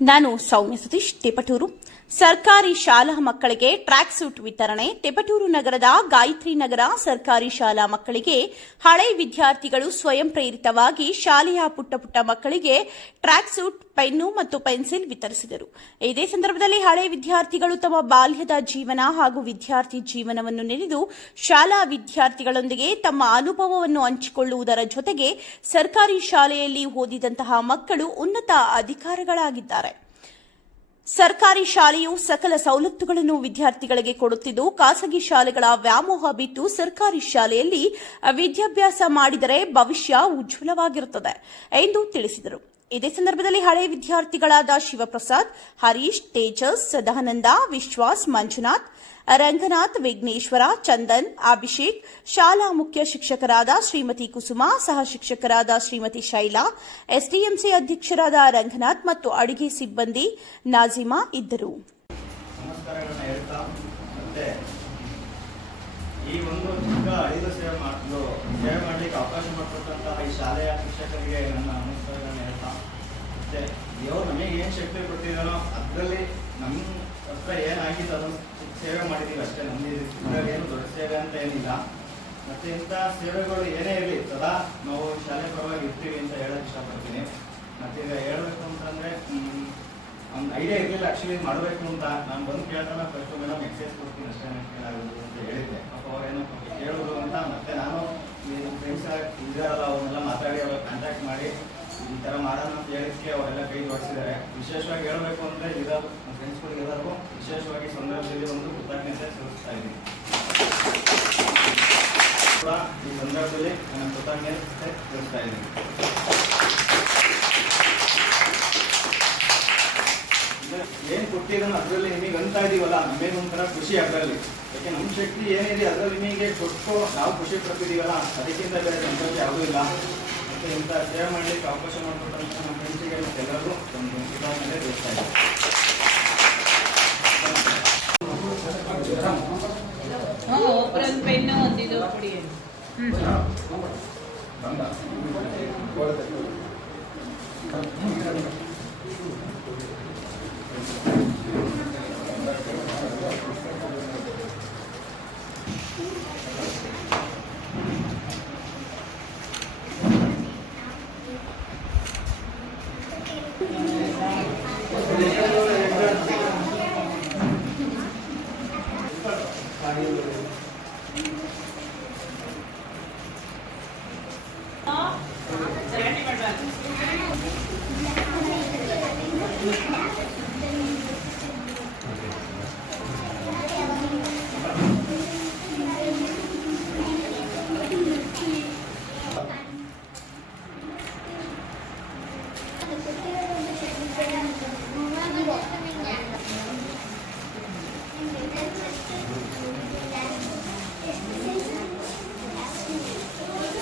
ನಾನು ಸೌಮ್ಯ ಸತೀಶ್ ಟೆಪಟೂರು ಸರ್ಕಾರಿ ಶಾಲಾ ಮಕ್ಕಳಿಗೆ ಟ್ರ್ಯಾಕ್ ಸೂಟ್ ವಿತರಣೆ, ತೆಪಟೂರು ನಗರದ ಗಾಯತ್ರಿ ನಗರ ಸರ್ಕಾರಿ ಶಾಲಾ ಮಕ್ಕಳಿಗೆ ಹಳೆ ವಿದ್ಯಾರ್ಥಿಗಳು ಸ್ವಯಂ ಪ್ರೇರಿತವಾಗಿ ಶಾಲೆಯ ಪುಟ್ಟ ಪುಟ್ಟ ಮಕ್ಕಳಿಗೆ ಟ್ರ್ಯಾಕ್ ಸೂಟ್, ಪೆನ್ನು ಮತ್ತು ಪೆನ್ಸಿಲ್ ವಿತರಿಸಿದರು. ಇದೇ ಸಂದರ್ಭದಲ್ಲಿ ಹಳೆ ವಿದ್ಯಾರ್ಥಿಗಳು ತಮ್ಮ ಬಾಲ್ಯದ ಜೀವನ ಹಾಗೂ ವಿದ್ಯಾರ್ಥಿ ಜೀವನವನ್ನು ನೆನೆದು ಶಾಲಾ ವಿದ್ಯಾರ್ಥಿಗಳೊಂದಿಗೆ ತಮ್ಮ ಅನುಭವವನ್ನು ಹಂಚಿಕೊಳ್ಳುವುದರ ಜೊತೆಗೆ ಸರ್ಕಾರಿ ಶಾಲೆಯಲ್ಲಿ ಓದಿದಂತಹ ಮಕ್ಕಳು ಉನ್ನತ ಅಧಿಕಾರಿಗಳಾಗಿದ್ದಾರೆ. ಸರ್ಕಾರಿ ಶಾಲೆಯು ಸಕಲ ಸವಲತ್ತುಗಳನ್ನು ವಿದ್ಯಾರ್ಥಿಗಳಿಗೆ ಕೊಡುತ್ತಿದ್ದು, ಖಾಸಗಿ ಶಾಲೆಗಳ ವ್ಯಾಮೋಹ ಬಿಟ್ಟು ಸರ್ಕಾರಿ ಶಾಲೆಯಲ್ಲಿ ವಿದ್ಯಾಭ್ಯಾಸ ಮಾಡಿದರೆ ಭವಿಷ್ಯ ಉಜ್ವಲವಾಗಿರುತ್ತದೆ ಎಂದು ತಿಳಿಸಿದರು. ಇದೇ ಸಂದರ್ಭದಲ್ಲಿ ಹಳೆ ವಿದ್ಯಾರ್ಥಿಗಳಾದ ಶಿವಪ್ರಸಾದ್, ಹರೀಶ್, ತೇಜಸ್, ಸದಾನಂದ, ವಿಶ್ವಾಸ್, ಮಂಜುನಾಥ್, ರಂಗನಾಥ್, ವಿಘ್ನೇಶ್ವರ, ಚಂದನ್, ಅಭಿಷೇಕ್, ಶಾಲಾ ಮುಖ್ಯ ಶಿಕ್ಷಕರಾದ ಶ್ರೀಮತಿ ಕುಸುಮ, ಸಹ ಶಿಕ್ಷಕರಾದ ಶ್ರೀಮತಿ ಶೈಲಾ, ಎಸ್ಡಿಎಂಸಿ ಅಧ್ಯಕ್ಷರಾದ ರಂಗನಾಥ್ ಮತ್ತು ಅಡಿಗೆ ಸಿಬ್ಬಂದಿ ನಾಜಿಮಾ ಇದ್ದರು. ಈ ಒಂದು ಚಿಕ್ಕ ಸೇವೆ ಮಾಡಲು ಸೇವೆ ಮಾಡಲಿಕ್ಕೆ ಅವಕಾಶ ಮಾಡಿಕೊಟ್ಟಂತಹ ಈ ಶಾಲೆಯ ಶಿಕ್ಷಕರಿಗೆ ನನ್ನ ನಮಸ್ಕಾರಗಳನ್ನ ಮತ್ತೆ ದೇವರು ನಮಗೆ ಏನು ಶಕ್ತಿ ಕೊಟ್ಟಿದ್ದಾನೋ ಅದರಲ್ಲಿ ನಮ್ಮ ಹತ್ರ ಏನಾಗಿತ್ತು ಅದನ್ನು ಸೇವೆ ಮಾಡಿದ್ದೀವಿ ಅಷ್ಟೇ ನಮಗೆ ಏನು ದೊಡ್ಡ ಸೇವೆ ಅಂತ ಏನಿಲ್ಲ. ಮತ್ತೆ ಇಂಥ ಸೇವೆಗಳು ಏನೇ ಇರಲಿ, ಸದಾ ನಾವು ಶಾಲೆ ಪರವಾಗಿ ಇರ್ತೀವಿ ಅಂತ ಹೇಳಕ್ ಇಷ್ಟಪಡ್ತೀನಿ. ಮತ್ತೆ ಈಗ ಹೇಳ್ಬೇಕು ಅಂತಂದ್ರೆ ಒಂದು ಐಡಿಯಾ ಇರಲಿಲ್ಲ ಆಕ್ಚುಲಿ ಮಾಡಬೇಕು ಅಂತ. ನಾನು ಬಂದು ಕೇಳ್ತಾನ ಫಸ್ಟ್ ಮೇಡಮ್ ಎಕ್ಸೈಸ್ ಕೊಡ್ತೀನಿ ಅಷ್ಟೇ ಕೇಳಾಗೋದು ಅಂತ ಹೇಳಿದ್ದೆ. ಪಾಪ ಅವ್ರೇನು ಹೇಳಿದ್ರು ಅಂತ ಮತ್ತೆ ನಾನು ಫ್ರೆಂಡ್ಸ್ ಇದ್ದಾರಲ್ಲ ಅವನ್ನೆಲ್ಲ ಮಾತಾಡಿ ಅವ್ರ ಕಾಂಟ್ಯಾಕ್ಟ್ ಮಾಡಿ ಈ ಥರ ಮಾಡೋಣ ಅಂತ ಅವರೆಲ್ಲ ಕೈ ಜೋಡಿಸಿದ್ದಾರೆ. ವಿಶೇಷವಾಗಿ ಹೇಳಬೇಕು ಅಂದರೆ ಇರೋ ಫ್ರೆಂಡ್ಸ್ಗಳಿಗೆ ಎಲ್ಲರಿಗೂ ವಿಶೇಷವಾಗಿ ಸಂದರ್ಭದಲ್ಲಿ ಒಂದು ಕೃತಜ್ಞತೆ ಸಲ್ಲಿಸ್ತಾ ಇದ್ದೀನಿ. ಕೂಡ ಈ ಸಂದರ್ಭದಲ್ಲಿ ನನ್ನ ಕೃತಜ್ಞತೆ ಸಲ್ಲಿಸ್ತಾ ಇದ್ದೀನಿ. ಏನು ಕೊಟ್ಟಿದ್ದಾನೋ ಅದರಲ್ಲಿ ನಿಮಗೆ ಅಂತ ಇದೀವಲ್ಲ ನಮಗೆ ಒಂಥರ ಖುಷಿ ಅದರಲ್ಲಿ. ಯಾಕೆ ನಮ್ಮ ಶಕ್ತಿ ಏನಿದೆ ಅದರಲ್ಲಿ ನಿಮಗೆ ಕೊಟ್ಟು ನಾವು ಖುಷಿ ಪಡ್ತಿದ್ದೀವಲ್ಲ ಅದಕ್ಕಿಂತ ಬೇರೆ ಸಂತೋಷ ಯಾವುದೂ ಇಲ್ಲ. ಮತ್ತೆ ಇಂಥ ಸೇವೆ ಮಾಡಲಿಕ್ಕೆ ಅವಕಾಶ ಮಾಡಿಕೊಟ್ಟಂತ ನಮ್ಮ ಫ್ರೆಂಡ್ಸಿಗೆ ಎಲ್ಲರಿಗೂ ಒಂದು ಇದ್ದೀನಿ. ಒಬ್ಬರೊಂದು ಪೆನ್ನು ಒಂದಿದು ಕೊಡಿ ಗಲಾಟೆ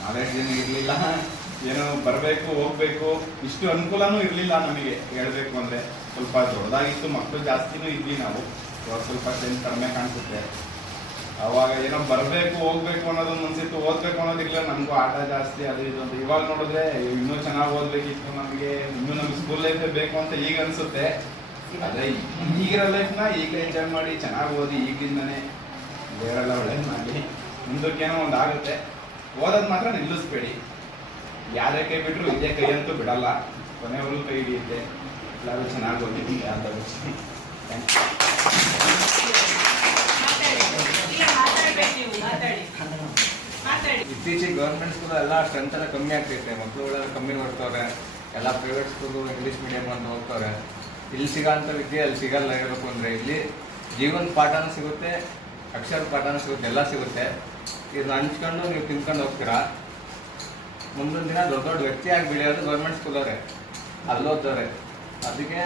ನಾಲೆಡ್ಜ್ ಜನ ಇರಲಿಲ್ಲ. ಏನೋ ಬರಬೇಕು, ಹೋಗ್ಬೇಕು. ಇಷ್ಟು ಅನುಕೂಲನೂ ಇರಲಿಲ್ಲ ನಮಗೆ, ಹೇಳ್ಬೇಕು ಅಂದ್ರೆ. ಸ್ವಲ್ಪ ದೊಡ್ಡದಾಗಿತ್ತು, ಮಕ್ಕಳು ಜಾಸ್ತಿನೂ ಇದ್ವಿ ನಾವು. ಸ್ವಲ್ಪ ಸ್ಟ್ರೆಂತ್ ಕಡಿಮೆ ಕಾಣಿಸುತ್ತೆ. ಅವಾಗ ಏನೋ ಬರಬೇಕು, ಹೋಗ್ಬೇಕು ಅನ್ನೋದು ಅನ್ಸಿತ್ತು. ಓದ್ಬೇಕು ಅನ್ನೋದಿಲ್ಲ ನಮಗೂ ಆಟ ಜಾಸ್ತಿ, ಅದು ಇದು ಅಂತ. ಇವಾಗ ನೋಡಿದ್ರೆ ಇನ್ನೂ ಚೆನ್ನಾಗಿ ಓದ್ಬೇಕಿತ್ತು ನಮಗೆ. ಇನ್ನೂ ನಮ್ಗೆ ಸ್ಕೂಲ್ ಲೈಫೇ ಬೇಕು ಅಂತ ಈಗ ಅನ್ಸುತ್ತೆ. ಅದೇ ಈಗಿರೋ ಲೈಫ್ನ ಈಗ ಎಂಜಾಯ್ ಮಾಡಿ ಚೆನ್ನಾಗಿ ಓದಿ, ಈಗಿಂದನೇ ಬೇರೆಲ್ಲ ಒಳ್ಳೆ ಮಾಡಿ, ಮುಂದಕ್ಕೇನೋ ಒಂದು ಆಗುತ್ತೆ. ಓದೋದು ಮಾತ್ರ ನಿಲ್ಲಿಸ್ಬೇಡಿ. ಯಾರೇ ಕೈ ಬಿಟ್ಟರು ಇದೇ ಕೈ ಅಂತೂ ಬಿಡಲ್ಲ. ಕೊನೆವರೆಗೂ ಕೈ ಹಿಡಿಯುತ್ತೆ. ಎಲ್ಲರೂ ಚೆನ್ನಾಗಿ ಓದಿದ್ದೀನಿ. ಮಾತಾಡಿ. ಇತ್ತೀಚೆಗೆ ಗೌರ್ಮೆಂಟ್ ಸ್ಕೂಲ್ ಎಲ್ಲ ಸ್ಟ್ರೆಂತ್ ಎಲ್ಲ ಕಮ್ಮಿ ಆಗ್ತೈತೆ. ಮಕ್ಕಳುಗಳೆಲ್ಲ ಕಮ್ಮಿ ಮಾಡ್ತವ್ರೆ ಎಲ್ಲ ಪ್ರೈವೇಟ್ ಸ್ಕೂಲು ಇಂಗ್ಲೀಷ್ ಮೀಡಿಯಮ್ ಅಂತ ಹೋಗ್ತವ್ರೆ ಇಲ್ಲಿ ಸಿಗೋಂಥ ವಿದ್ಯೆ ಅಲ್ಲಿ ಸಿಗಲ್ಲ, ಇರಬೇಕು ಅಂದರೆ ಇಲ್ಲಿ ಜೀವನ ಪಾಠನೂ ಸಿಗುತ್ತೆ, ಅಕ್ಷರ ಪಾಠನೂ ಸಿಗುತ್ತೆ, ಎಲ್ಲ ಸಿಗುತ್ತೆ. ಇದನ್ನ ಹಂಚ್ಕೊಂಡು ನೀವು ತಿನ್ಕೊಂಡು ಹೋಗ್ತೀರಾ? ಮುಂದಿನ ದಿನ ದೊಡ್ಡ ದೊಡ್ಡ ವ್ಯಕ್ತಿಯಾಗಿ ಬೆಳೆಯೋದು ಗೌರ್ಮೆಂಟ್ ಸ್ಕೂಲವ್ರೆ ಅಲ್ಲೋದವ್ರೆ ಅದಕ್ಕೆ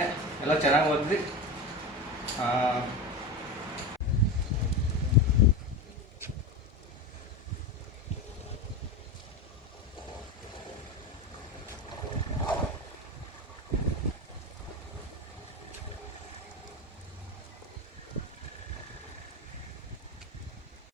ಎಲ್ಲ ಚೆನ್ನಾಗಿ ಓದಿ